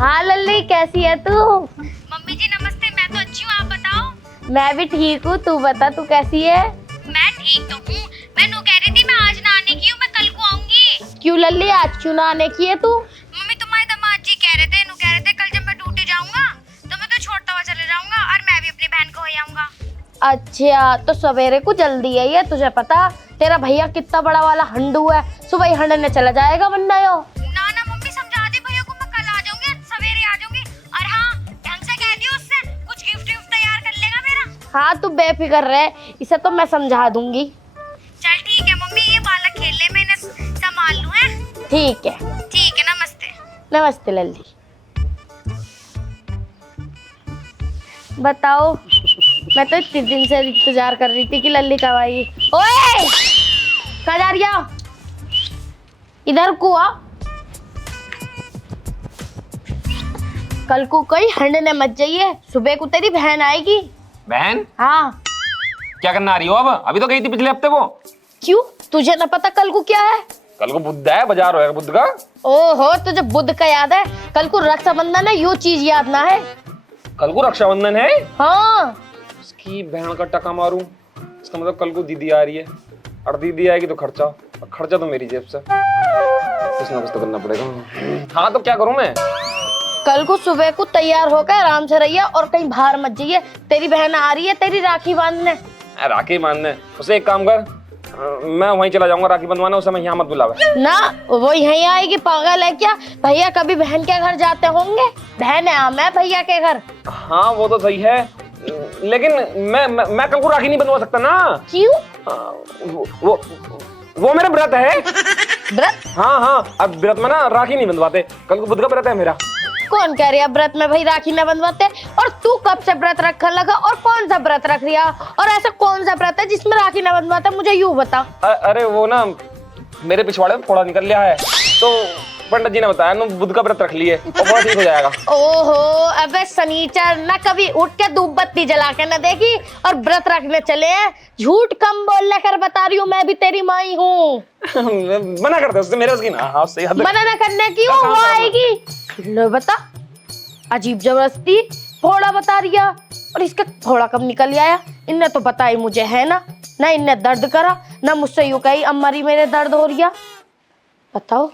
हाँ लल्ली, कैसी है तू? मम्मी जी नमस्ते। मैं तो अच्छी हूँ, आप बताओ। मैं भी ठीक हूँ, तू बता तू कैसी है? मैं ठीक तो हूँ। मैं नू कह रही थी मैं आज ना आने की हूँ, मैं कल को आऊंगी। क्यों लल्ली, आज क्यों ना आने की है तू? मम्मी तुम्हारे दामाद जी कह रहे थे, नू कह रहे थे कल जब मैं ड्यूटी जाऊंगा तो मैं तो छोड़ता हुआ चले जाऊंगा और मैं भी अपनी बहन को हो आऊंगा। अच्छा, तो सवेरे को जल्दी है ये, तुझे पता तेरा भैया कितना बड़ा वाला हंडू है, सुबह ही हंडने चला जाएगा वरना यो। ना ना मम्मी, समझा दे भैया को, मैं कल आ जाऊंगी, सवेरे आ जाऊंगी। और हाँ, ढंग से कह दियो उससे कुछ गिफ्ट विफ्ट तैयार कर लेगा मेरा। हाँ तू बेफिक्र रहे, इसे तो मैं समझा दूंगी। चल ठीक है मम्मी, ये बालक खेल ले, मैं इन्हें संभाल लूं। है ठीक है। ठीक है, नमस्ते। नमस्ते लल्ली। बताओ, मैं तो इतने दिन से इंतजार कर रही थी कि लल्ली कब आएगी। ओए, कहाँ जा रही है? इधर को आ। कल को कहीं हंडने मत जाइए, सुबह को तेरी बहन आएगी। बहन हाँ। क्या करना आ रही हो? अब अभी तो गई थी पिछले हफ्ते वो। क्यों, तुझे ना पता कल को क्या है? कल को बुध है, बाजार होएगा बुध का। ओहो, तुझे बुध का याद है? कल को रक्षाबंधन है, यो चीज याद ना है? कल को रक्षाबंधन है। हाँ। उसकी बहन का टका मारूं, इसका मतलब कल को दीदी आ रही है और दीदी आएगी तो खर्चा, और खर्चा तो मेरी जेब से। कुछ ना कुछ तो करना पड़ेगा। हाँ तो क्या करूं मैं? कल को सुबह को तैयार होकर आराम से रहिए और कहीं बाहर मत जाइए। तेरी बहन आ रही है तेरी राखी बांधने। राखी बांधने? उसे एक काम कर, मैं वहीं चला जाऊंगा राखी बंधवाने, उसे मैं यहाँ मत बुलावे ना। वो यहीं आएगी, पागल है क्या? भैया कभी बहन के घर जाते होंगे? बहन है मैं भैया के घर। हाँ वो तो सही है, लेकिन मैं कल को राखी नहीं बंधवा सकता ना। क्यों? वो मेरा व्रत है। व्रत? हाँ हाँ, अब व्रत में ना राखी नहीं बंधवाते, कल को बुध का व्रत है मेरा। कौन कह रही है व्रत में भाई राखी न बंधवाते? और तू कब से व्रत रखने लगा और कौन सा व्रत रख रिया? और ऐसा कौन सा व्रत है जिसमें राखी न बंधवाते, मुझे यूं बता। अरे वो ना मेरे पिछवाड़े में फोड़ा निकल लिया है, तो पंडित जी ने बताया ना बुध का व्रत रख लिए और बहुत ठीक हो जाएगा। ओहो, अबे सनीचर, ना कभी उठ के धूप बत्ती जला के न देखी और व्रत रखने चले हैं। झूठ कम बोलने कर बता रही हूँ, मैं भी तेरी माँ ही हूँ। मना करते उससे, मेरे उसकी ना। हाँ सही है। मना न करने की वो आएगी। लो बता, अजीब जबरदस्ती फोड़ा बता रही है। और इसका फोड़ा कब निकल आया? इनने तो बताई मुझे है ना इनने दर्द करा ना मुझसे यूं कही अम्मारी मेरे दर्द हो रही है। बताओ,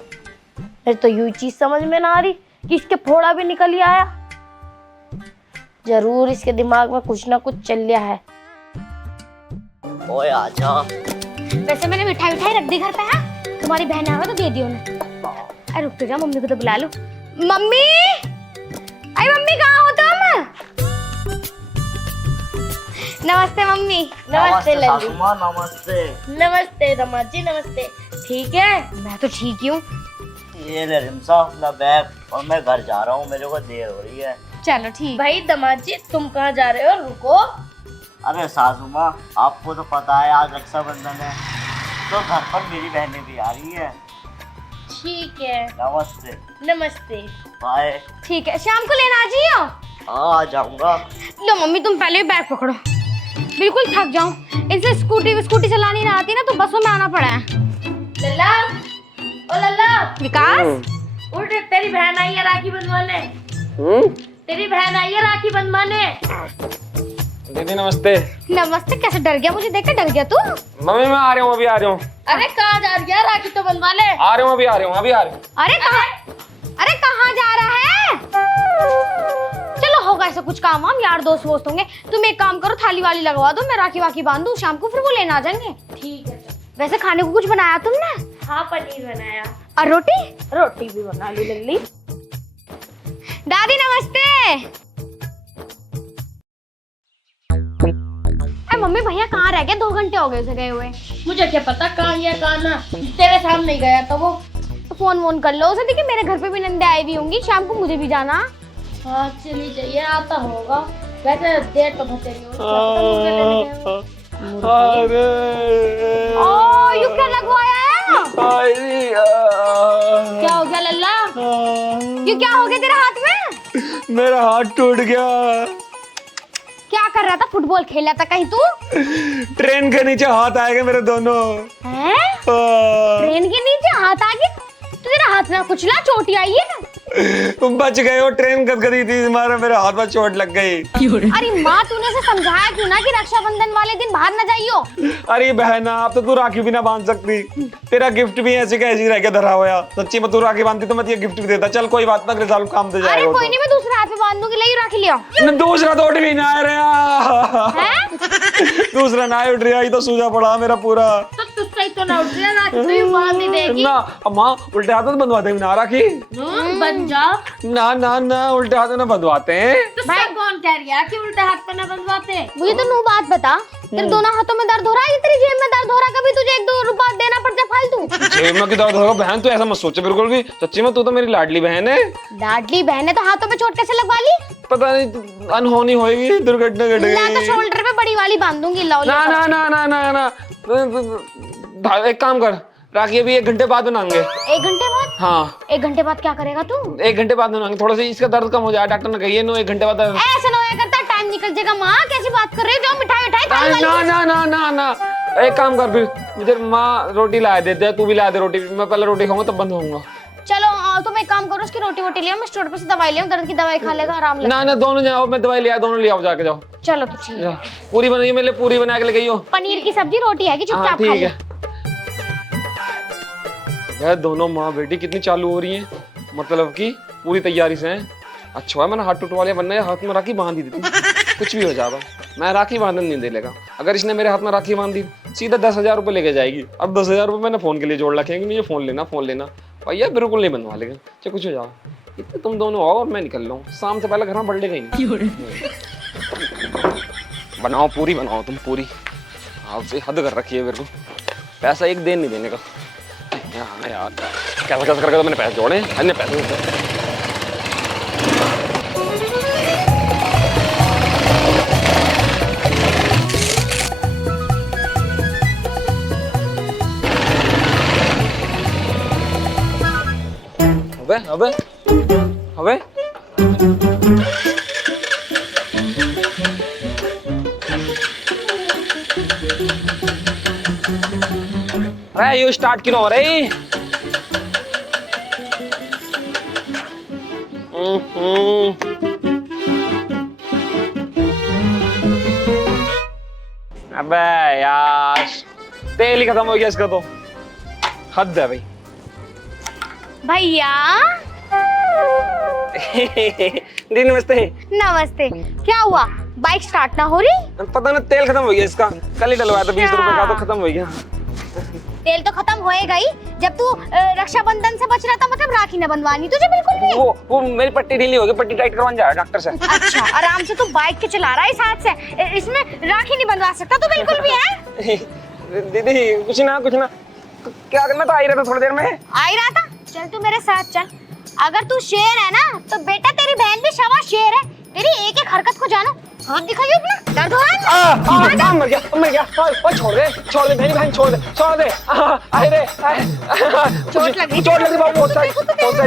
मेरे तो यूं चीज समझ में ना आ रही कि इसके फोड़ा भी निकल आया। जरूर इसके दिमाग में कुछ ना कुछ चल रहा है। ओए आजा। वैसे मैंने मिठाई रख दी घर पे। है तुम्हारी बहन आवे तो दे दियो उन्हें। अरे रुक तो जा, मम्मी को तो बुला लो। मम्मी, अरे मम्मी कहाँ हो तुम? नमस्ते मम्मी। नमस्ते लल्ली। सासू माँ, नमस्ते। नमस्ते दामाद जी, नमस्ते। ठीक है? मैं तो ठीक ही हूँ। ये ले रिमसा अपना बैग, और मैं घर जा रहा हूँ, मेरे को देर हो रही है। चलो ठीक। भाई दामाद जी, तुम कहाँ जा रहे हो? रुको। अरे सासू माँ, आपको तो पता है आज रक्षाबंधन है, तो घर पर मेरी बहनें भी आ रही है। ठीक है। नमस्ते। नमस्ते। बाय। ठीक है, शाम को लेना आ जाइयो। हाँ आ जाऊंगा। लो मम्मी, तुम पहले बैग पकड़ो, बिल्कुल थक जाऊं। इनसे स्कूटी चलानी ना आती ना, तो बसों में आना पड़ा है। लल्ला, ओ लल्ला, विकास, उठ, तेरी बहन आई है राखी बंधवाने। तेरी बहन आई है राखी बंधवाने। दीदी नमस्ते। नमस्ते। कैसे डर गया? मुझे देखकर डर गया तू? मम्मी मैं आ रहा हूँ, अभी आ रहा हूँ। अरे कहाँ जा रही है? राखी तो बंधवा ले। आ रहा हूँ, अभी आ रहा हूँ, अभी आ रहा हूँ। अरे कहाँ जा रहा है? चलो होगा ऐसा कुछ काम वाम, यार दोस्त वोस्त होंगे। तुम एक काम करो, थाली वाली लगवा दो, मैं राखी वाखी बांध दूं, शाम को फिर वो लेने आ जाएंगे। ठीक है। वैसे खाने को कुछ बनाया तुमने? हाँ, पनीर बनाया। और रोटी? रोटी भी बना ली लल्ली। दादी नमस्ते। मम्मी भैया कहाँ रह गए? 2 घंटे हो गए उसे गए हुए। मुझे क्या पता कहाँ गया कहाँ ना, तेरे सामने ही गया था वो। तो फोन वोन कर लो उसे, देखिए मेरे घर पे भी नंदे आई हुई होंगी, शाम को मुझे भी जाना। हाँ चली जाइए, आता होगा। वैसे देर तो बहुत नहीं हो। ओ यू क्या लगवाया है? क्या हो गया लल्ला? ये क्या हो गया तेरे हाथ में? मेरा हाथ टूट गया। क्या कर रहा था? फुटबॉल खेल रहा था कहीं तू? ट्रेन के नीचे हाथ आएगा मेरे दोनों। हैं? ट्रेन के नीचे हाथ आ गया? तो तेरा हाथ ना कुचला, चोटी आई है ना? बच गए हो, ट्रेन गदगदी थी तुम्हारे, मेरे हाथ में चोट लग गई। अरे माँ तूने से समझाया क्यों ना कि रक्षाबंधन वाले दिन बाहर न जाइयो। अरे बहना, अब तो तू राखी भी ना बांध सकती, तेरा गिफ्ट भी ऐसे का ऐसे रह गया धरा हुआ। सच्ची में तू राखी बांधती तो मैं तुझे गिफ्ट भी देता। चल कोई बात ना, अगले साल काम दे अरे जाएगा। कोई नहीं, मैं दूसरे हाथ में बांध दूंगी, ले राखी लिया। दूसरा तो उठ भी ना रहा, दूसरा ना उठ रहा, ये तो सूजा पड़ा मेरा पूरा। तो तुझसे ही तो ना उठ रहा, राखी तो यूं बांध ही देगी। ना अम्मा, उल्टे हाथों से बंधवाते हैं ना राखी। बन जा। ना ना ना, उल्टे हाथों ना बंधवाते हैं। भाई कौन कह रही है कि उल्टे हाथ पे ना बंधवाते? मुझे तो नू बात बता, तेरे दोनों हाथों में दर्द हो रहा है, तेरी जेब में दर्द हो रहा है, कभी तुझे 1-2 रुपया देना पड़ता है फालतू। जेब में किधर होगा बहन, तू ऐसा मत सोचे बिल्कुल भी। सच्ची में तू तो मेरी लाडली बहन है। लाडली बहन है तो हाथों में चोट कैसे लगवा ली? पता नहीं अनहोनी होएगी, दुर्घटना घट मैं तो गई। शोल्डर पे बड़ी वाली बांध दूंगी। लो ना ना ना ना ना ना, एक काम कर, राखी अभी 1 घंटे बाद बनाएंगे। 1 घंटे बाद? हाँ 1 घंटे बाद क्या करेगा तू? 1 घंटे बाद बनाएंगे, थोड़ा सा इसका दर्द कम हो जाए, डॉक्टर ने कही है। 1 घंटे बाद ऐसे ना होया करता, टाइम निकल जाएगा। माँ कैसी बात कर रही हो? जाओ मिठाई उठाई खाने वाली। ना ना ना ना ना, एक काम कर, फिर मुझे माँ रोटी ला देते, तू भी ला दे रोटी। मैं पहले रोटी खाऊंगा तब बंद होऊंगा। चलो तुम एक काम करो, उसकी रोटी वोटी लिया, मैं स्टोर पे से दवाई लिया, दर्द की दवाई खा लेगा, आराम लगेगा। ना ना, दोनों जाओ, मैं दवाई ले आया, दोनों ले आओ, जाके जाओ। चलो तो ठीक है। पूरी बनाइए मेरे लिए, पूरी बना के ले गई हो। पनीर की सब्जी रोटी है कि हाँ चुपचाप खा ठीक ले। है। यार दोनों माँ बेटी कितनी चालू हो रही हैं, मतलब कि पूरी तैयारी से हैं। अच्छा है मैंने हाथ टुटवा लिया, वरना हाथ में राखी बांध ही देती, कुछ भी हो जाएगा। मैं राखी बांधने नहीं दे लेगा। अगर इसने मेरे हाथ में राखी बांध दी, सीधा 10,000 रुपये लेके जाएगी। अब 10,000 रुपये मैंने फोन के लिए जोड़ रखे हैं कि मुझे फोन लेना। भैया बिल्कुल नहीं बनवा लेगा, चाहे कुछ हो जाओ। इतने तुम दोनों आओ और मैं निकल रहा हूँ, शाम से पहले घर में बढ़ नहीं। बनाओ पूरी, बनाओ तुम पूरी। आपसे हद कर रखी है मेरे को, पैसा 1 दिन नहीं देने का। हाँ यार, कैसा करके तो मैंने पैसे जोड़े, अन्य पैसे देते। अबे अरे यू स्टार्ट क्यों हो रही? अबे यार, तेल ही खत्म हो गया इसका तो, हद है भाई। भैया दी नमस्ते। नमस्ते। क्या हुआ, बाइक स्टार्ट ना हो रही? पता ना, तेल खत्म हो गया इसका, कल ही डलवाया था 20 रुपए का, तो खत्म हो गया। तेल तो खत्म होएगा ही, जब तू रक्षाबंधन से बच रहा था, मतलब राखी न बनवानी तुझे बिल्कुल भी। वो मेरी पट्टी ढीली हो गई, पट्टी टाइट करवाने जा रहा है डॉक्टर से। अच्छा, आराम से तू बाइक के चला रहा है इस हाथ से, इसमें राखी नहीं बनवा सकता तू बिल्कुल भी है। दीदी कुछ ना क्या करना, तो आ ही रहा था थोड़ी देर में। आ ही रहा था, चल तू मेरे साथ चल। अगर तू शेर है ना, तो बेटा तेरी बहन भी शवा शेर है। तेरी एक एक हरकत को जानो। हाथ दिखाइए अपना, दर्द हो रहा है? मर गया। छोड़ दे मेरी बहन, छोड़ दे। अरे रे, चोट लग गई बाबू, बहुत सारी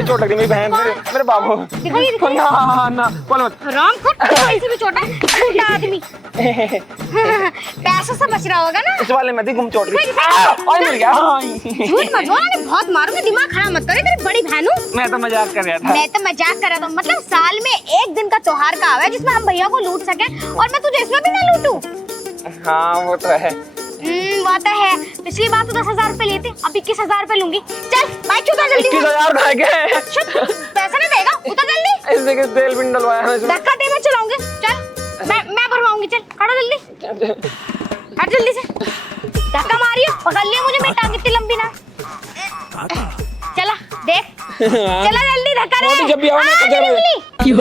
चोट लग गई मेरी बहन, मेरे बाबू। दिखाइए ना बोल मत। ऐसे भी चोट है, छोटा आदमी। पैसों से बच रहा होगा ना इस वाले में गुम चोट गई और मिल गया। झूठ मत बोल, मैं बहुत मारूंगी, दिमाग खराब मत करे, तेरी बड़ी बहन हूं। मैं तो मजाक कर रहा था। मैं तो मजाक कर रहा था, मतलब साल में 1 दिन का त्योहार का आवा है जिसमें हम भैया को लूट सके, और मैं तुझे इसमें भी ना लूटूं। हाँ वो तो है। वो तो है। पिछली बार तो 10,000 रुपए लिए थे, अब 21,000 रुपए लूंगी। चल बाइक उतार जल्दी। 21,000 कहाँ गए? पैसा नहीं देगा, उतर जल्दी। इसने के तेल भी डलवाया है इसमें। धक्का दे, मैं चलाऊंगी। चल मैं भरवाऊंगी, चल खड़ा जल्दी, हट जल्दी से। धक्का मारियो, पकड़ लियो मुझे, मेरी टांग इतनी लंबी ना। चला देख, चला जल्दी, धक्का दे। जब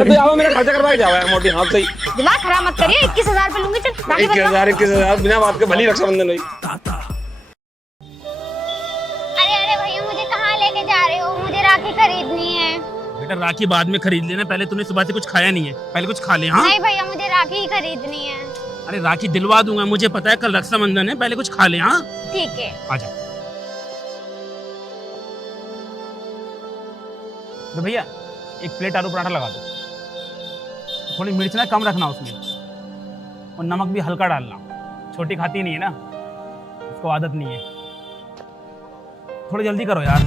भी आओ मेरा खर्चा करवा के जाओ मोटी हाथ से ही। दिमाग खराब मत करिए, 21,000 रुपए लूंगी। चल 21,000 बिना बात के भली रक्षाबंधन हुई। अरे भैया, मुझे कहाँ लेके जा रहे हो? मुझे राखी खरीदनी है। बेटा राखी बाद में खरीद लेना, पहले तूने सुबह से कुछ खाया नहीं है, पहले कुछ खा ले। हाँ नहीं भैया, मुझे राखी ही खरीदनी है। अरे राखी दिलवा दूंगा, मुझे पता है कल रक्षाबंधन है, पहले कुछ खा ले। हाँ ठीक है, आजा। तो भैया 1 प्लेट आलू पराठा लगा दो, थोड़ी मिर्च ना कम रखना उसमें, और नमक भी हल्का डालना। छोटी खाती नहीं है ना, उसको आदत नहीं है। थोड़ी जल्दी करो यार,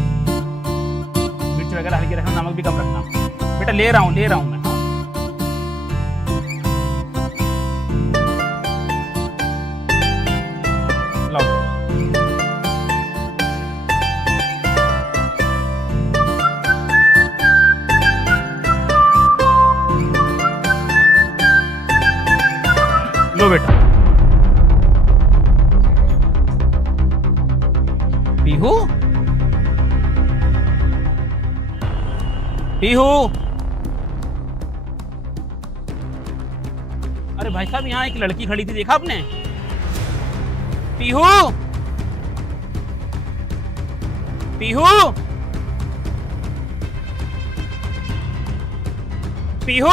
मिर्च वगैरह हल्की रखना, नमक भी कम रखना। बेटा ले रहा हूँ मैं। लाओ। लो बेटा। पीहू, पीहू। अरे भाई साहब, यहाँ एक लड़की खड़ी थी, देखा आपने? पीहू, पीहू, पीहू।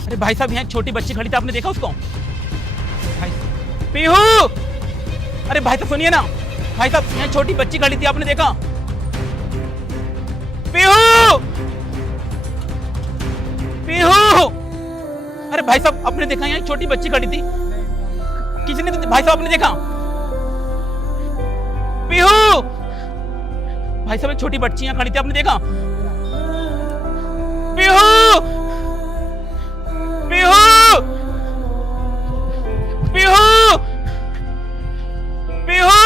अरे भाई साहब, यहाँ एक छोटी बच्ची खड़ी थी, आपने देखा उसको? भाई पीहू। अरे भाई साहब सुनिए ना, भाई साहब यहाँ छोटी बच्ची खड़ी थी, आपने देखा? पीहू, पीहू। अरे भाई साहब आपने देखा, यहाँ एक छोटी बच्ची खड़ी थी, किसी ने तो, भाई साहब आपने देखा? पीहू। भाई साहब एक छोटी बच्ची यहाँ खड़ी थी, आपने देखा? पीहू, पीहू, पीहू, पीहू।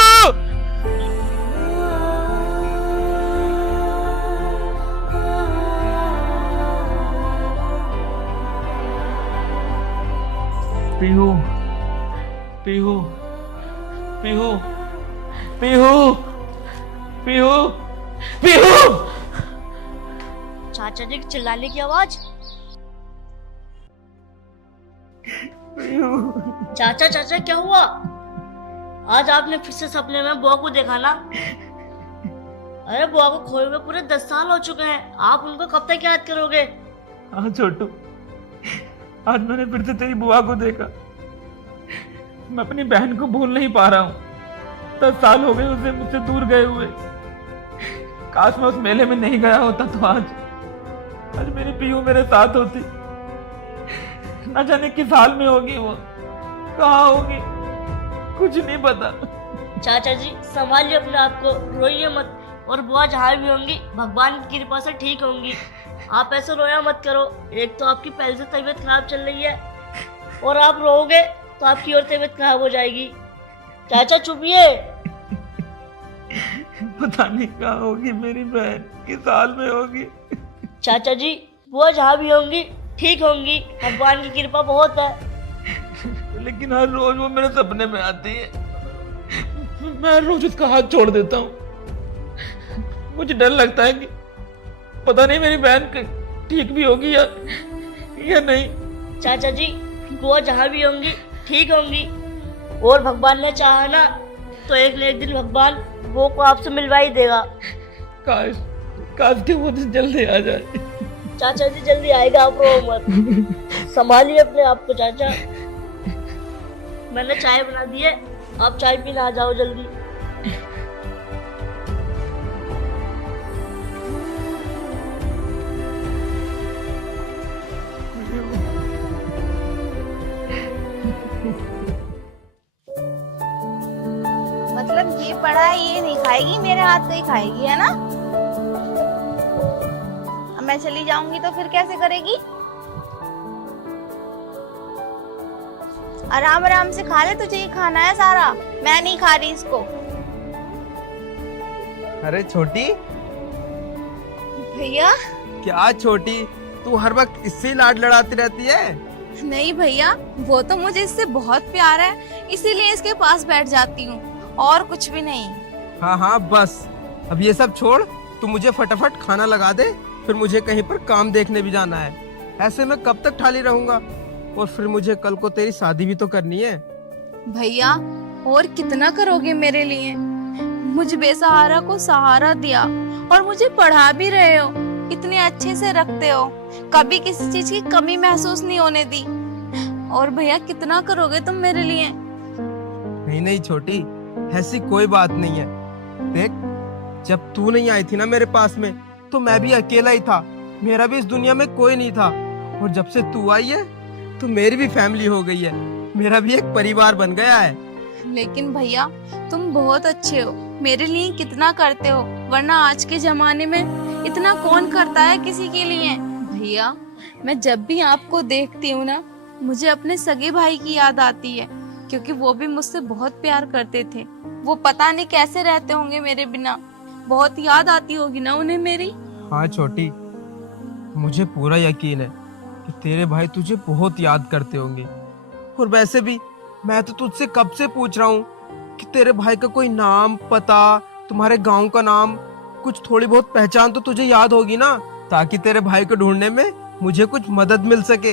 पीहू, पीहू, पीहू, पीहू, पीहू, पीहू। चाचा जी की चिल्लाने की आवाज। चाचा चाचा क्या हुआ? आज आपने फिर से सपने में बुआ को देखा ना? अरे बुआ को खोए हुए पूरे 10 साल हो चुके हैं, आप उनको कब तक याद करोगे? हाँ छोटू, आज मैंने फिर से तेरी बुआ को देखा। मैं अपनी बहन को भूल नहीं पा रहा हूँ। 10 साल हो गए उसे मुझसे दूर गए हुए। काश मैं उस मेले में नहीं गया होता तो आज मेरी पीहू मेरे साथ होती। न जाने किस हाल में होगी वो, कहाँ होगी, कुछ नहीं पता। चाचा जी संभालिए अपने आप को, रोइए मत। और बुआ जहाँ भी होंगी भगवान की कृपा से ठीक होंगी। आप ऐसे रोया मत करो। एक तो आपकी पहले से तबीयत खराब चल रही है, और आप रोओगे तो आपकी और तबीयत खराब हो जाएगी। चाचा चुपिए। पता नहीं कहाँ होगी मेरी बहन, किस हाल में होगी। चाचा जी बुआ जहाँ भी होंगी ठीक होंगी, भगवान की कृपा बहुत है। लेकिन हर रोज वो मेरे सपने में आती है, मैं हर रोज उसका हाथ छोड़ देता हूँ। मुझे डर लगता है कि पता नहीं मेरी बहन ठीक भी होगी या नहीं। चाचा जी बुआ जहाँ भी होंगी ठीक होंगी, और भगवान ने चाहा ना तो एक न एक दिन भगवान वो को आपसे मिलवा ही देगा। काश के वो दिन जल्दी आ जाए। चाचा जी जल्दी आएगा, आप रो मत। संभालिए अपने आप को चाचा। मैंने चाय बना दी है, आप चाय पीने आ जाओ जल्दी। मतलब ये पढ़ाई ये नहीं खाएगी, मेरे हाथ से ही खाएगी, है ना? अब मैं चली जाऊंगी तो फिर कैसे करेगी? आराम आराम से खा ले, तुझे ही खाना है सारा, मैं नहीं खा रही इसको। अरे छोटी, भैया। क्या छोटी, तू हर वक्त इससे ही लाड लड़ाती रहती है? नहीं भैया, वो तो मुझे इससे बहुत प्यार है, इसीलिए इसके पास बैठ जाती हूँ, और कुछ भी नहीं। हाँ हाँ बस, अब ये सब छोड़, तू मुझे फटाफट खाना लगा दे, फिर मुझे कहीं पर काम देखने भी जाना है। ऐसे मैं कब तक ठाली रहूंगा, और फिर मुझे कल को तेरी शादी भी तो करनी है। भैया और कितना करोगे मेरे लिए? मुझ बेसहारा को सहारा दिया, और मुझे पढ़ा भी रहे हो, इतने अच्छे से रखते हो, कभी किसी चीज की कमी महसूस नहीं होने दी। और भैया कितना करोगे तुम मेरे लिए? नहीं नहीं छोटी, ऐसी कोई बात नहीं है। देख, जब तू नहीं आई थी ना मेरे पास में, तो मैं भी अकेला ही था, मेरा भी इस दुनिया में कोई नहीं था। और जब से तू आई है तो मेरी भी फैमिली हो गई है, मेरा भी एक परिवार बन गया है। लेकिन भैया तुम बहुत अच्छे हो, मेरे लिए कितना करते हो, वरना आज के जमाने में इतना कौन करता है किसी के लिए। भैया मैं जब भी आपको देखती हूँ ना, मुझे अपने सगे भाई की याद आती है, क्योंकि वो भी मुझसे बहुत प्यार करते थे। वो पता नहीं कैसे रहते होंगे मेरे बिना, बहुत याद आती होगी ना उन्हें मेरी। हाँ छोटी, मुझे पूरा यकीन है कि तेरे भाई तुझे बहुत याद करते होंगे। और वैसे भी मैं तो तुझसे कब से पूछ रहा हूँ कि तेरे भाई का कोई नाम, पता, तुम्हारे गांव का नाम, कुछ थोड़ी बहुत पहचान तो तुझे याद होगी ना, ताकि तेरे भाई को ढूंढने में मुझे कुछ मदद मिल सके।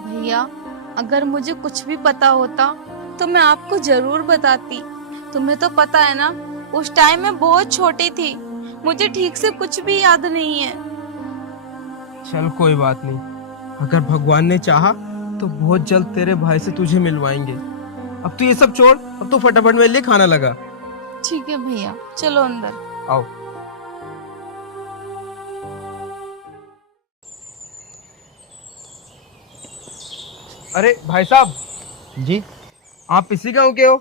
भैया अगर मुझे कुछ भी पता होता तो मैं आपको जरूर बताती। तुम्हें तो पता है ना, उस टाइम मैं बहुत छोटी थी, मुझे ठीक से कुछ भी याद नहीं है। चल कोई बात नहीं, अगर भगवान ने चाहा तो बहुत जल्द तेरे भाई से तुझे मिलवाएंगे। अब तू ये सब छोड़, अब तो फटाफट मेरे लिए खाना लगा। ठीक है भैया, चलो अंदर। आओ। अरे भाई साहब जी आप इसी गांव के हो?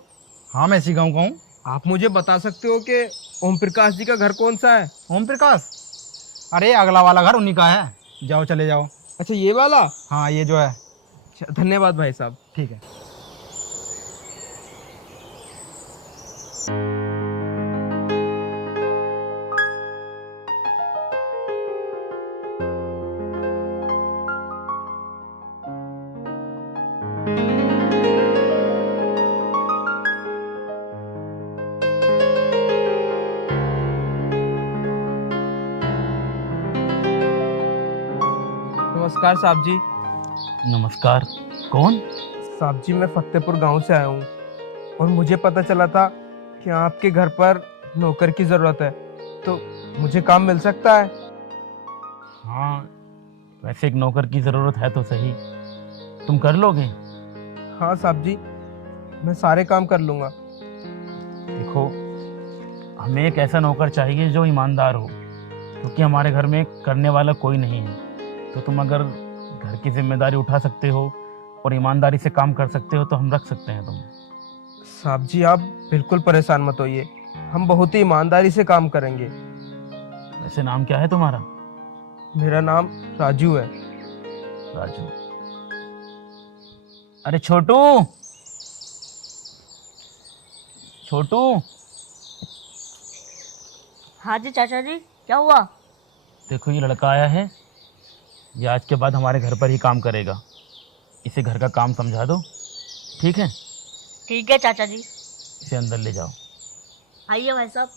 हाँ, मैं इसी गाँव का हूँ। आप मुझे बता सकते हो कि ओम प्रकाश जी का घर कौन सा है? ओम प्रकाश? अरे अगला वाला घर उन्हीं का है, जाओ चले जाओ। अच्छा ये वाला? हाँ ये जो है। अच्छा, धन्यवाद भाई साहब। ठीक है। नमस्कार साहब जी। नमस्कार, कौन? साहब जी मैं फतेहपुर गांव से आया हूँ और मुझे पता चला था कि आपके घर पर नौकर की ज़रूरत है, तो मुझे काम मिल सकता है? हाँ, वैसे एक नौकर की ज़रूरत है तो सही, तुम कर लोगे? हाँ साहब जी, मैं सारे काम कर लूँगा। देखो, हमें एक ऐसा नौकर चाहिए जो ईमानदार हो, क्योंकि हमारे घर में करने वाला कोई नहीं है। तो तुम अगर घर की जिम्मेदारी उठा सकते हो और ईमानदारी से काम कर सकते हो तो हम रख सकते हैं तुम्हें। साहब जी आप बिल्कुल परेशान मत होइए, हम बहुत ही ईमानदारी से काम करेंगे। वैसे नाम क्या है तुम्हारा? मेरा नाम राजू है। राजू? अरे छोटू, छोटू। हाँ जी चाचा जी, क्या हुआ? देखो ये लड़का आया है, ये आज के बाद हमारे घर पर ही काम करेगा। इसे घर का काम समझा दो, ठीक है? ठीक है चाचा जी। इसे अंदर ले जाओ। आइए भाई साहब।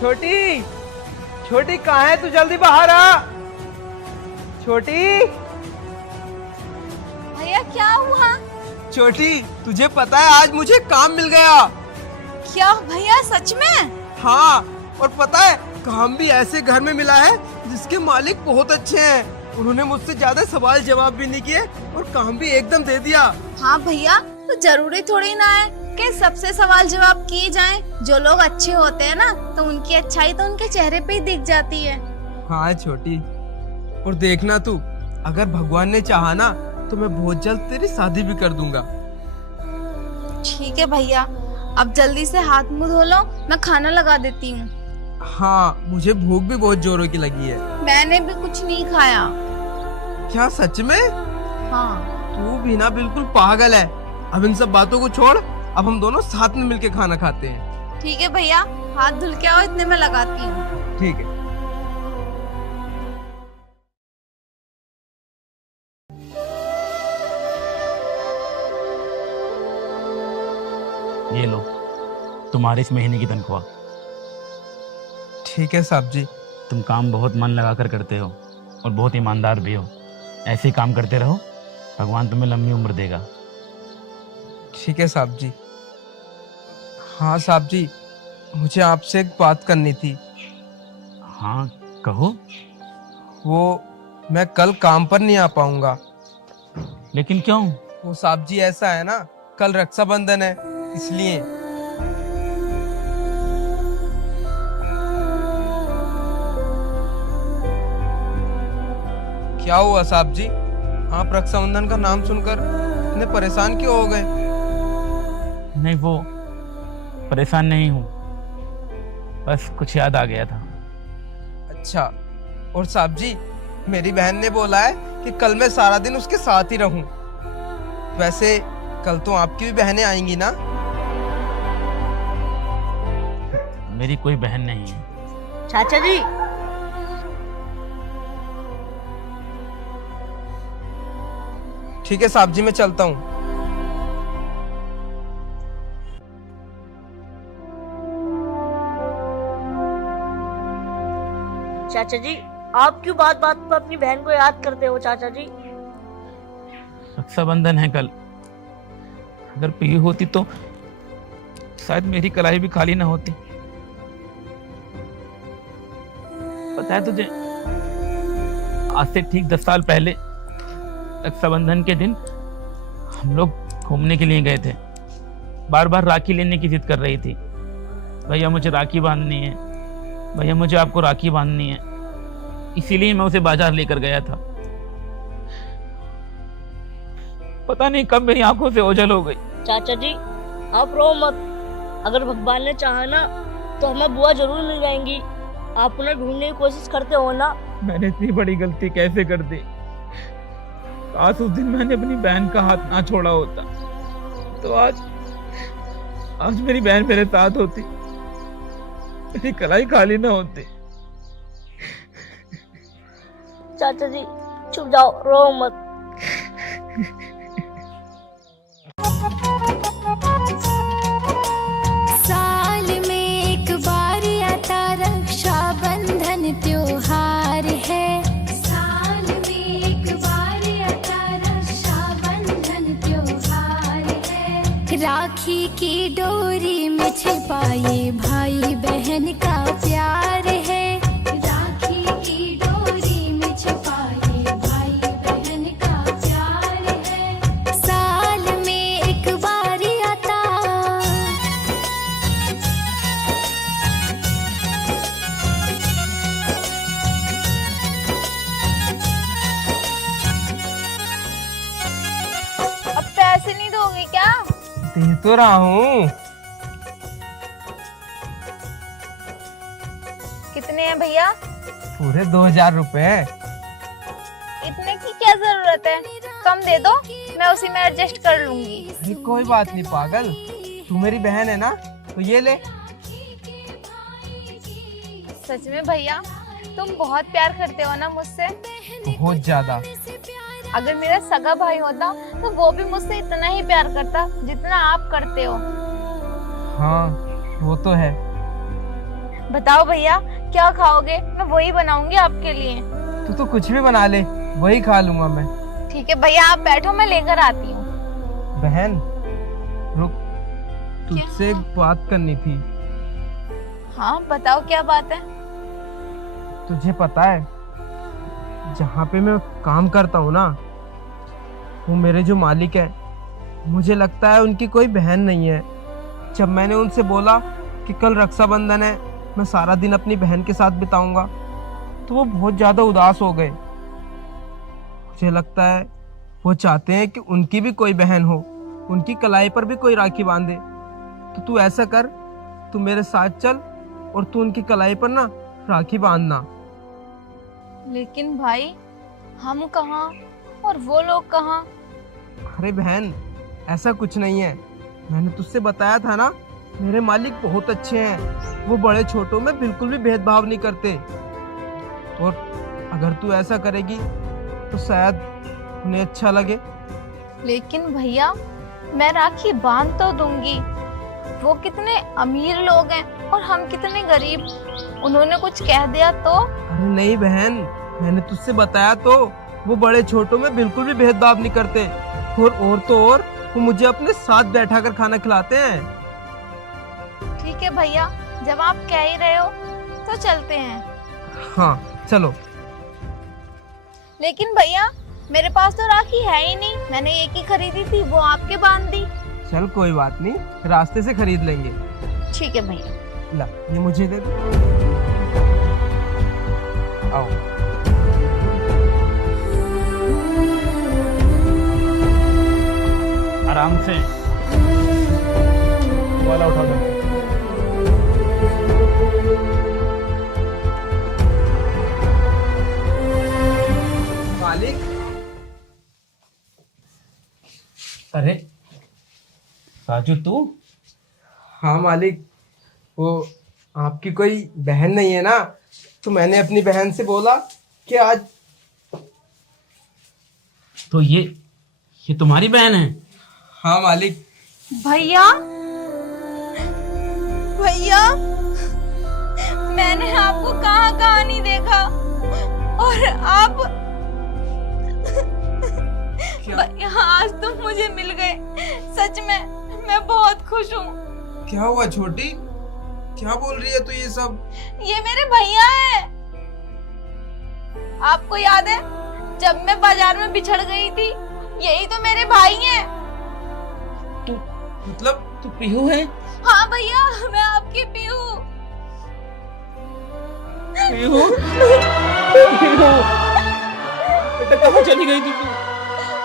छोटी, छोटी कहाँ है तू? जल्दी बाहर आ। छोटी, भैया क्या हुआ? छोटी तुझे पता है आज मुझे काम मिल गया। क्या भैया सच में? हाँ, और पता है काम भी ऐसे घर में मिला है जिसके मालिक बहुत अच्छे हैं। उन्होंने मुझसे ज्यादा सवाल जवाब भी नहीं किए और काम भी एकदम दे दिया। हाँ भैया, तो जरूरी थोड़ी ना है कि सबसे सवाल जवाब किए जाएं। जो लोग अच्छे होते हैं ना, तो उनकी अच्छाई तो उनके चेहरे पे ही दिख जाती है। हाँ छोटी, और देखना तू, अगर भगवान ने चाहा ना तो मैं बहुत जल्द तेरी शादी भी कर दूंगा। ठीक है भैया, अब जल्दी से हाथ मुंह धो लो, मैं खाना लगा देती हूँ। हाँ, मुझे भूख भी बहुत जोरों की लगी है। मैंने भी कुछ नहीं खाया। क्या सच में? हाँ। तू भी ना बिल्कुल पागल है। अब इन सब बातों को छोड़, अब हम दोनों साथ में मिलके खाना खाते हैं। ठीक है भैया, हाथ धुल के आओ, इतने में लगाती हूँ। ठीक है। ये लो तुम्हारी इस महीने की तनख्वाह। ठीक है साहब जी। तुम काम बहुत मन लगा कर करते हो और बहुत ईमानदार भी हो। ऐसे ही काम करते रहो, भगवान तुम्हें लंबी उम्र देगा। ठीक है साहब जी। हाँ साहब जी, मुझे आपसे एक बात करनी थी। हाँ कहो। वो मैं कल काम पर नहीं आ पाऊंगा। लेकिन क्यों? वो साहब जी ऐसा है ना, कल रक्षाबंधन है इसलिए। क्या हुआ साहब जी, आप रक्षाबंधन का नाम सुनकर इतने परेशान क्यों हो गए? नहीं वो परेशान नहीं हूँ, बस कुछ याद आ गया था। अच्छा, और साहब जी मेरी बहन ने बोला है कि कल मैं सारा दिन उसके साथ ही रहूं। वैसे कल तो आपकी भी बहनें आएंगी ना? मेरी कोई बहन नहीं है। चाचा जी, ठीक है साहब जी, मैं चलता हूँ। चाचा जी, आप क्यों बात बात पर अपनी बहन को याद करते हो चाचा जी? रक्षाबंधन है कल, अगर पी होती तो शायद मेरी कलाई भी खाली ना होती। पता है तुझे, आज से ठीक 10 साल पहले रक्षाबंधन के दिन हम लोग घूमने के लिए गए थे। बार बार राखी लेने की जिद कर रही थी, भैया मुझे राखी बांधनी है, भैया मुझे आपको राखी बांधनी है। इसीलिए मैं उसे बाजार लेकर गया था। पता नहीं कब मेरी आंखों से ओझल हो गई। चाचा जी, आप रो मत। अगर भगवान ने चाहा ना तो हमें बुआ जरूर मिल जाएंगी। आप उन्हें ढूंढने की कोशिश करते हो ना। मैंने इतनी बड़ी गलती कैसे कर दी? काश उस दिन मैंने अपनी बहन का हाथ ना छोड़ा होता, तो आज मेरी बहन मेरे साथ होती, मेरी कलाई खाली ना होती। चाचा जी चुप जाओ, रो मत। साल में एक बार आता रक्षाबंधन त्योहार है। साल में एक बार आता रक्षाबंधन त्योहार है। राखी की डोरी में छिपाए भाई बहन का प्यार है। राखी की डोरी में छिपाए भाई बहन का प्यार है। साल में एक बार आता। अब पैसे नहीं दोगे क्या? दे तो रहा हूँ। कितने हैं भैया? पूरे 2000 रुपए। इतने की क्या जरूरत है, कम दे दो, मैं उसी में एडजस्ट कर लूंगी। अरे कोई बात नहीं पागल, तू मेरी बहन है ना, तो ये ले। सच में भैया, तुम बहुत प्यार करते हो ना मुझसे? बहुत ज्यादा। अगर मेरा सगा भाई होता तो वो भी मुझसे इतना ही प्यार करता जितना आप करते हो। हाँ वो तो है। बताओ भैया, क्या खाओगे? मैं वही बनाऊंगी आपके लिए। तू तो कुछ भी बना ले, वही खा लूंगा मैं। ठीक है भैया, आप बैठो, मैं लेकर आती हूँ। बहन रुक, तुझसे एक बात करनी थी। हाँ बताओ, क्या बात है? तुझे पता है, जहाँ पे मैं काम करता हूँ ना, वो मेरे जो मालिक है, मुझे लगता है उनकी कोई बहन नहीं है। जब मैंने उनसे बोला कि कल रक्षाबंधन है, मैं सारा दिन अपनी बहन के साथ बिताऊंगा, तो वो बहुत ज़्यादा उदास हो गए। मुझे लगता है वो चाहते हैं कि उनकी भी कोई बहन हो, उनकी कलाई पर भी कोई राखी बांधे। तो तू ऐसा कर, तू मेरे साथ चल और तू उनकी कलाई पर ना राखी बांधना। लेकिन भाई, हम कहाँ और वो लोग कहाँ? अरे बहन, ऐसा कुछ नहीं है। मैंने तुझसे बताया था ना, मेरे मालिक बहुत अच्छे हैं, वो बड़े छोटों में बिल्कुल भी भेदभाव नहीं करते। और अगर तू ऐसा करेगी तो शायद उन्हें अच्छा लगे। लेकिन भैया, मैं राखी बांध तो दूंगी, वो कितने अमीर लोग हैं और हम कितने गरीब। उन्होंने कुछ कह दिया तो? अरे नहीं बहन, मैंने तुझसे बताया तो, वो बड़े छोटों में बिल्कुल भी भेदभाव नहीं करते। और तो और वो मुझे अपने साथ बैठा कर खाना खिलाते हैं। ठीक है भैया, जब आप कह ही रहे हो तो चलते हैं। हाँ चलो। लेकिन भैया मेरे पास तो राखी है ही नहीं, मैंने एक ही खरीदी थी, वो आपके बांध दी। चल कोई बात नहीं, रास्ते से खरीद लेंगे। ठीक है भैया। ला ये मुझे दे दो। आओ। आराम से वाला उठा दो। मालिक। अरे राजू तू? हाँ मालिक, वो आपकी कोई बहन नहीं है ना, तो मैंने अपनी बहन से बोला कि आज। तो ये तुम्हारी बहन है? हाँ मालिक। भैया भैया, मैंने आपको कहाँ कहाँ नहीं देखा और आप भैया आज तुम मुझे मिल गए। सच में मैं बहुत खुश हूँ। क्या हुआ छोटी, क्या बोल रही है तू ये सब? ये मेरे भैया हैं। आपको याद है जब मैं बाजार में बिछड़ गई थी, यही तो मेरे भाई हैं। मतलब तू पीहू है? हाँ भैया, मैं आपकी पीहू। पीहू? पीहू? बेटा कहाँ चली गई थी तू?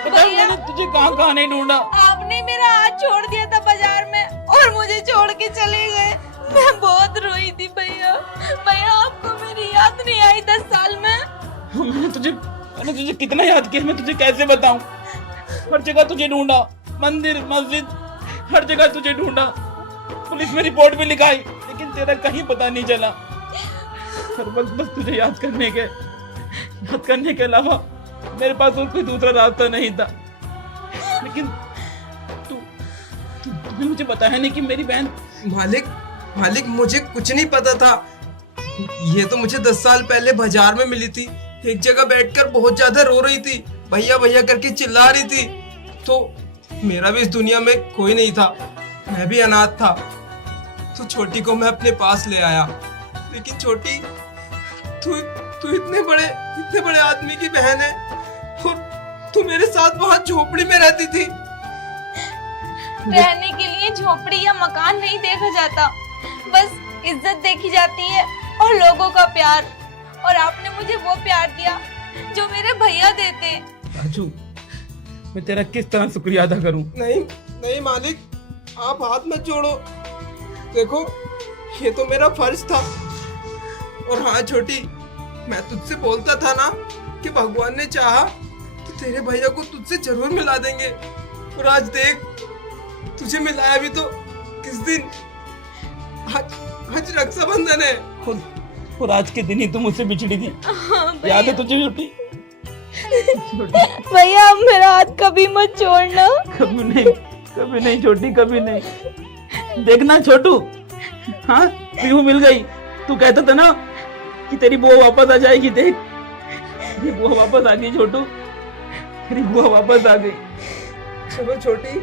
बेटा मैंने तुझे कहाँ कहाँ नहीं ढूंढा। आपने मेरा हाथ छोड़ दिया था बाजार में और मुझे छोड़ के चले गए। मैं बहुत रोई थी भैया। भैया आपको मेरी याद नहीं आई 10 साल में? मैंने तुझे कितना याद किया, मैं तुझे कैसे बताऊं। हर जगह तुझे ढूंढा, मंदिर मस्जिद हर जगह तुझे ढूंढा, पुलिस में रिपोर्ट भी लिखाई, लेकिन तेरा कहीं पता नहीं चला। हर वक्त बस तुझे याद करने के अलावा मेरे पास और कोई दूसरा रास्ता नहीं था। लेकिन तूने मुझे बताया नहीं कि मेरी बहन। मालिक मुझे कुछ नहीं पता था। ये तो मुझे 10 साल पहले बाजार में मिली थी। एक जगह बैठकर बहुत ज्यादा रो रही थी, भैया भैया करके चिल्ला रही थी। तो मेरा भी इस दुनिया में कोई नहीं था, मैं भी अनाथ था। तो छोटी को मैं अपने पास ले आया। लेकिन छोटी, तू इतने बड़े आदमी की बहन है और तू मेरे साथ वहां झोपड़ी में रहती थी। रहने के लिए झोपड़ी या मकान नहीं देखा जाता, बस इज्जत देखी जाती है और लोगों का प्यार। और आपने मुझे वो प्यार दिया जो मेरे भैया देते। राजू, मैं तेरा किस तरह शुक्रिया अदा करूं? नहीं मालिक, आप हाथ मत जोड़ो। देखो ये तो मेरा फर्ज था। और हाँ छोटी, मैं तुझसे बोलता था ना कि भगवान ने चाहा तो तेरे भैया को तुझसे जरूर मिला देंगे। और आज देख, तुझे मिलाया भी तो किस दिन? आज रक्षाबंधन है। और आज के दिन ही तुम मुझसे बिछड़ी थी। याद है तुझे छोटी? भैया अब मेरा हाथ कभी मत छोड़ना। कभी नहीं छोटी, कभी नहीं। देखना छोटू, हाँ पीहू मिल गई। तू कहता था ना कि तेरी बुआ वापस आ जाएगी। देख, तेरी बुआ वापस आ गई छोटू, तेरी बुआ वापस आ गई। चलो छोटी,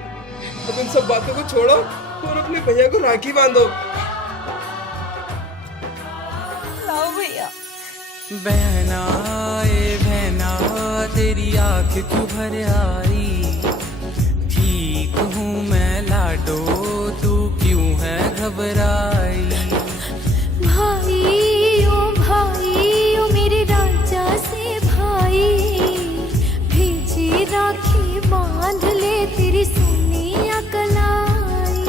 अब इन सब बातों को छोड़ो और अपने भैया को राखी बांधो। लाओ भैया। बहना तेरी आँख क्यों भर आई? ठीक हूँ मैं लाडो, तू क्यों है घबराई? भाई ओ मेरे राजा से भाई, भेजी राखी बांध ले तेरी सोनी कलाई।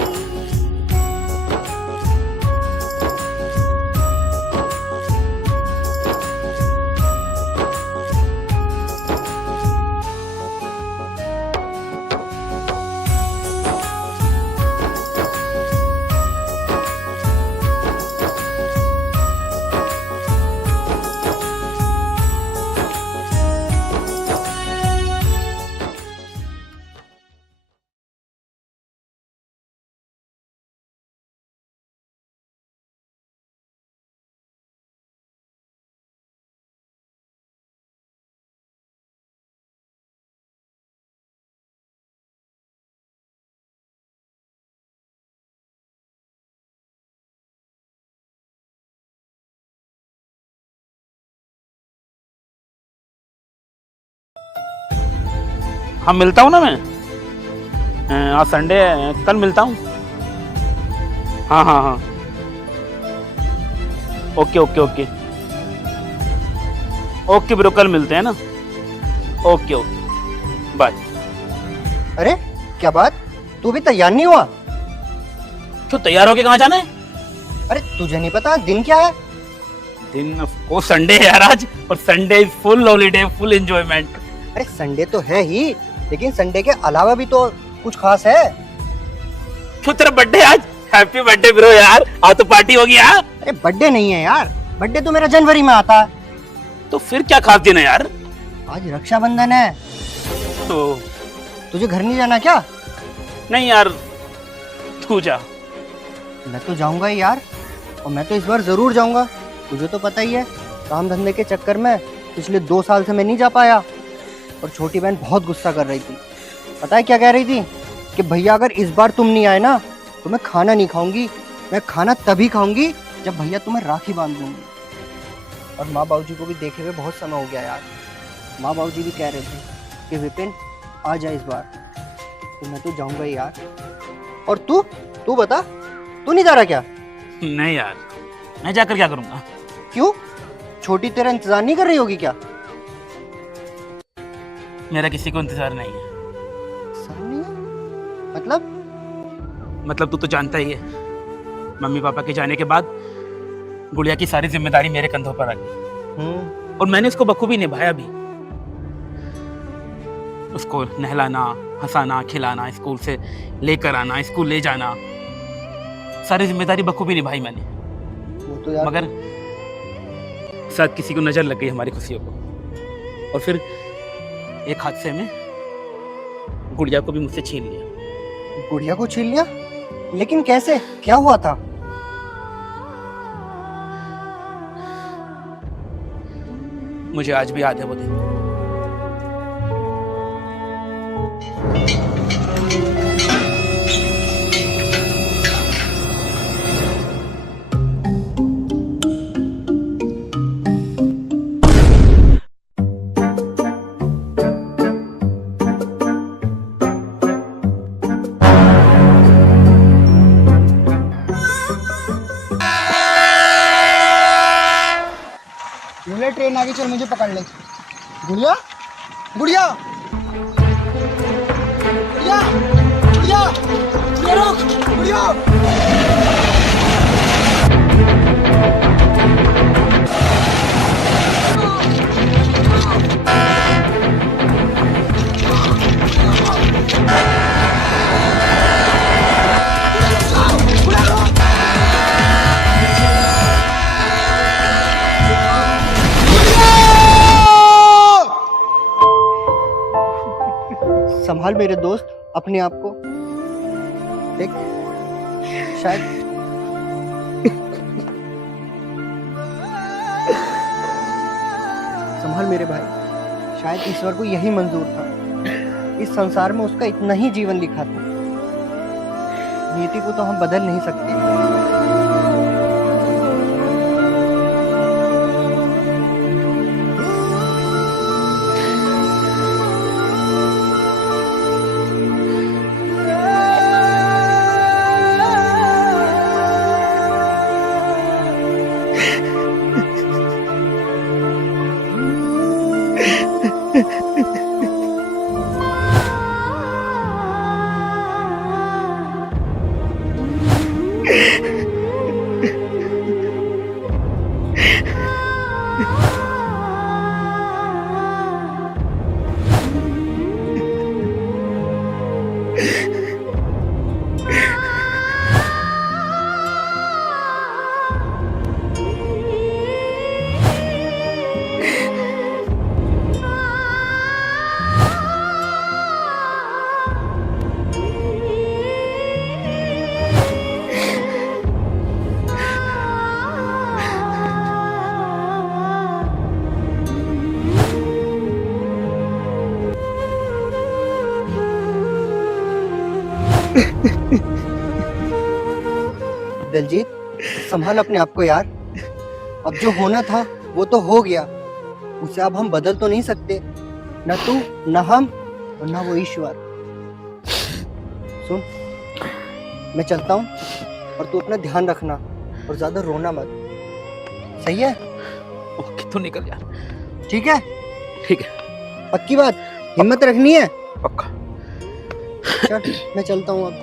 हाँ मिलता हूँ ना मैं, आज संडे है, कल मिलता हूँ। हाँ हाँ हाँ, okay okay okay okay bro, कल मिलते हैं ना। Okay okay bye. अरे क्या बात, तू भी तैयार नहीं हुआ? क्यों, तैयार होके कहाँ जाना है? अरे तुझे नहीं पता दिन क्या है? दिन वो संडे है यार आज, और Sunday is full holiday, full enjoyment. अरे संडे तो है ही, लेकिन संडे के अलावा भी तो कुछ खास है। क्यों, तेरा बर्थडे आज? हैप्पी बर्थडे ब्रो यार, आज तो पार्टी होगी यार। अरे बर्थडे नहीं है यार, बर्थडे तो मेरा जनवरी में आता है। तो फिर क्या खास दिन है यार? आज रक्षाबंधन है। तो तुझे घर नहीं जाना क्या? नहीं यार, तू जा। मैं तो जाऊंगा ही यार, और मैं तो इस बार जरूर जाऊंगा। तुझे तो पता ही है, काम धंधे के चक्कर में पिछले 2 साल से मैं नहीं जा पाया। और छोटी बहन बहुत गुस्सा कर रही थी। पता है क्या कह रही थी? कि भैया अगर इस बार तुम नहीं आए ना तो मैं खाना नहीं खाऊंगी। मैं खाना तभी खाऊंगी जब भैया तुम्हें राखी बांध दूंगी। और माँ बाबूजी को भी देखे हुए बहुत समय हो गया यार। माँ बाबूजी भी कह रहे थे कि विपिन आ जा इस बार। तो मैं तो जाऊंगा ही यार। और तू बता, तू नहीं जा रहा क्या? नहीं यार, मैं जाकर क्या करूंगा? क्यों? छोटी तेरा इंतजार नहीं कर रही होगी क्या? मेरा किसी को इंतजार नहीं है। नहीं है? मतलब तू तो जानता ही है, मम्मी पापा के जाने के बाद गुड़िया की सारी जिम्मेदारी मेरे कंधों पर आ गई। और मैंने उसको बखूबी निभाया भी। उसको नहलाना, हंसाना, खिलाना, स्कूल से लेकर आना, स्कूल ले जाना, सारी जिम्मेदारी बखूबी निभाई मैंने। वो तो यार, मगर शायद किसी को नजर लग गई हमारी खुशियों को, और फिर एक हादसे में गुड़िया को भी मुझसे छीन लिया। गुड़िया को छीन लिया? लेकिन कैसे, क्या हुआ था? मुझे आज भी याद है वो दिन। ट्रेन आगे, चल मुझे पकड़ ले। गुड़िया, गुड़िया, गुड़िया, गुड़िया, गुड़िया रुक, गुड़िया। संभाल मेरे दोस्त अपने आप को। देख, शायद संभाल मेरे भाई, शायद ईश्वर को यही मंजूर था। इस संसार में उसका इतना ही जीवन लिखा था। नियति को तो हम बदल नहीं सकते। दलजीत, संभाल अपने आप को यार। अब जो होना था वो तो हो गया, उसे अब हम बदल तो नहीं सकते। न तू, न हम, और ना वो ईश्वर। सुन, मैं चलता हूँ और तू अपना ध्यान रखना और ज्यादा रोना मत, सही है? ओके, तो निकल यार। ठीक है? ठीक है, पक्की बात, हिम्मत रखनी है। पक्का। चल मैं चलता हूँ अब।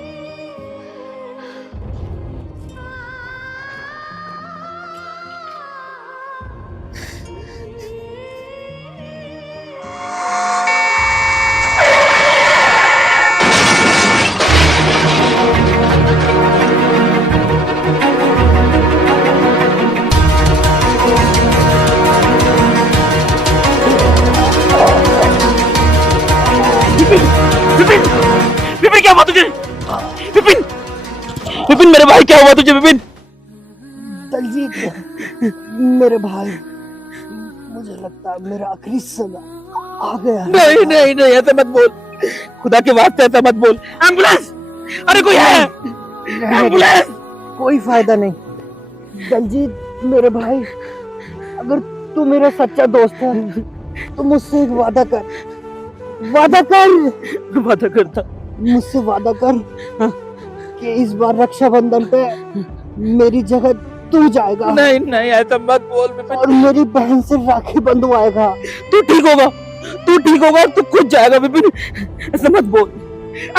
विपिन, क्या हुआ तुझे? विपिन, विपिन मेरे भाई, क्या हुआ तुझे? विपिन, दलजीत मेरे भाई, मुझे लगता है मेरा आखिरी समय आ गया। नहीं नहीं नहीं, ऐसा मत बोल, खुदा के वास्ते ऐसा मत बोल। एम्बुलेंस, अरे कोई है? एम्बुलेंस। कोई फायदा नहीं दलजीत मेरे भाई, अगर तू मेरा सच्चा दोस्त है तो मुझसे एक वादा कर। वादा करता, मुझसे वादा कर कि इस बार रक्षाबंधन पे मेरी जगह तू जाएगा। नहीं नहीं, ऐसा मत बोल विपिन। और मेरी बहन से राखी बंधवाएगा। तू ठीक होगा, तू ठीक होगा, तू खुद जाएगा विपिन, ऐसा मत बोल।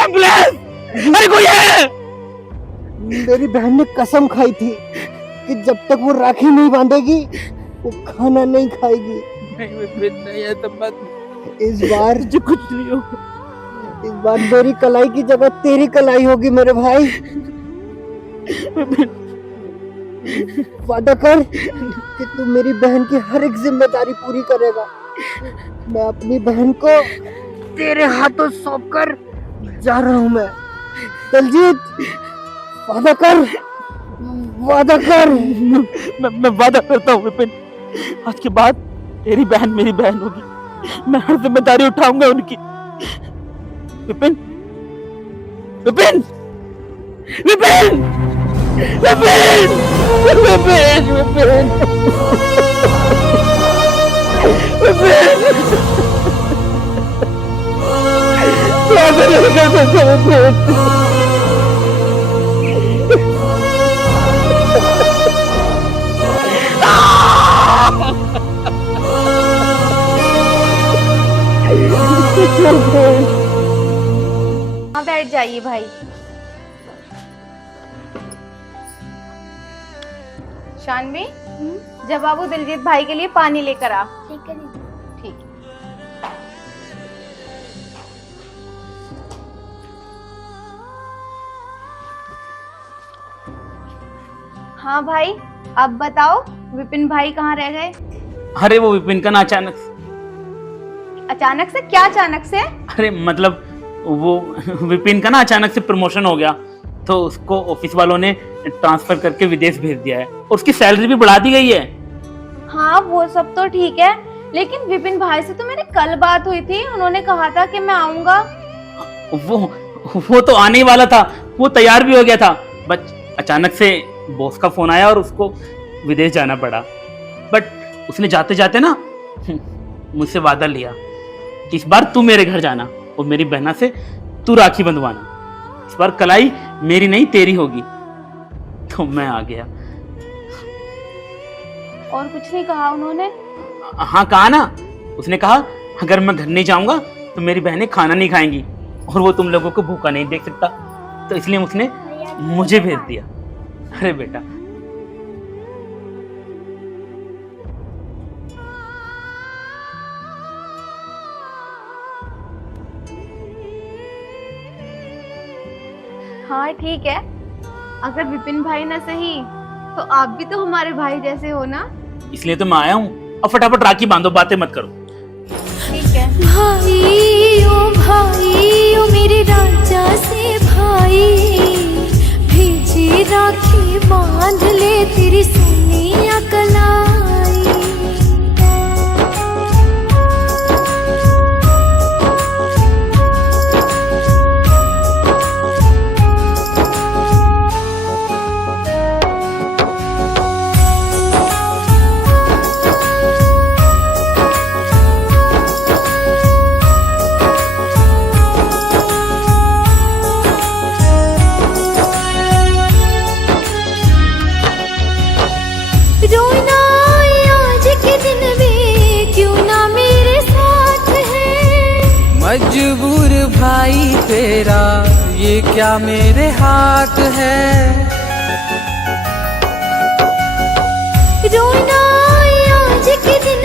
एम्बुलेंस, अरे कोई है? मेरी बहन ने कसम खाई थी कि जब तक वो राखी नहीं बांधेगी वो खाना नहीं खाएगी। नहीं विपिन, नहीं, ऐसा मत। इस बार मुझे कुछ नहीं होगा। इस बार मेरी कलाई की जगह तेरी कलाई होगी मेरे भाई। वादा कर कि तू मेरी बहन की हर एक जिम्मेदारी पूरी करेगा। मैं अपनी बहन को तेरे हाथों सौंप कर जा रहा हूँ। मैं दलजीत, वादा कर, वादा कर। मैं वादा करता हूँ विपिन, आज के बाद तेरी बहन मेरी बहन होगी, मैं हर जिम्मेदारी उठाऊंगा उनकी। विपिन, विपिन, विपिन, विपिन, विपिन, विपिन, विपिन, क्या करेगा विपिन? हाँ बैठ जाइए भाई। शानवी, जब बाबू दिलजीत भाई के लिए पानी लेकर आ। ठीक है दीदी। ठीक। हाँ भाई, अब बताओ विपिन भाई कहाँ रह गए? अरे वो विपिन का ना अचानक से क्या? अचानक से? अरे मतलब वो विपिन का ना अचानक से प्रमोशन हो गया, तो उसको ऑफिस वालों ने ट्रांसफर करके विदेश भेज दिया है और उसकी सैलरी भी बढ़ा दी गई है। हाँ वो सब तो ठीक है, लेकिन विपिन भाई से तो मेरी कल बात हुई थी, उन्होंने कहा था कि मैं आऊंगा। वो तो आने ही वाला था, वो तैयार भी हो गया था, बट अचानक से बॉस का फोन आया और उसको विदेश जाना पड़ा। बट उसने जाते जाते ना मुझसे वादा लिया कि इस बार तू मेरे घर जाना और मेरी बहना से तू राखी बंधवाना। इस बार कलाई मेरी नहीं तेरी होगी। तो मैं आ गया। और कुछ नहीं कहा उन्होंने? हाँ कहा ना, उसने कहा अगर मैं घर नहीं जाऊंगा तो मेरी बहनें खाना नहीं खाएंगी और वो तुम लोगों को भूखा नहीं देख सकता, तो इसलिए उसने मुझे भेज दिया। अरे बेटा, हाँ ठीक है, अगर विपिन भाई ना सही तो आप भी तो हमारे भाई जैसे हो ना, इसलिए तो मैं आया हूँ। अब फटाफट राखी बांधो, बातें मत करो। ठीक है। भाई ओ मेरे राजा से भाई, भेजी राखी बांध ले तेरी सोनिया कलाई। भाई तेरा, ये क्या मेरे हाथ है। रोना आज के दिन